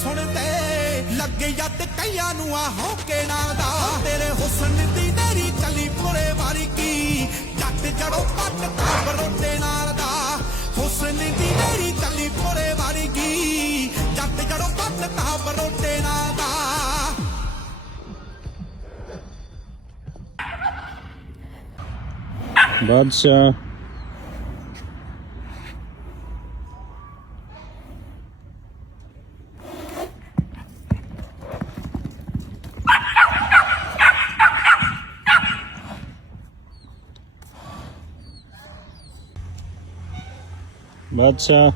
ਸੁਣਦੇ ਲੱਗੇ ਜੱਟ ਕਈਆਂ ਨੂੰ ਆ ਹੋਕੇ ਨਾਲ ਦਾ ਤੇਰੇ ਹੁਸਨ ਦੀ ਨੇਰੀ ਚਲੀ ਪੁਰੇ ਵਰਗੀ ਜੱਟ ਜੜੋਂ ਪੱਟ ਤਾਂ ਬਰੋਟੇ ਨਾਲ ਦਾ ਹੁਸਨ ਦੀ ਨੇਰੀ ਚਲੀ ਪੁਰੇ ਵਰਗੀ ਜੱਟ ਜੜੋਂ ਪੱਟ ਤਾਂ ਬਰੋਟੇ ਨਾਲ ਦਾ ਬਾਦਸ਼ਾਹ ਬਾਦਸ਼ਾਹ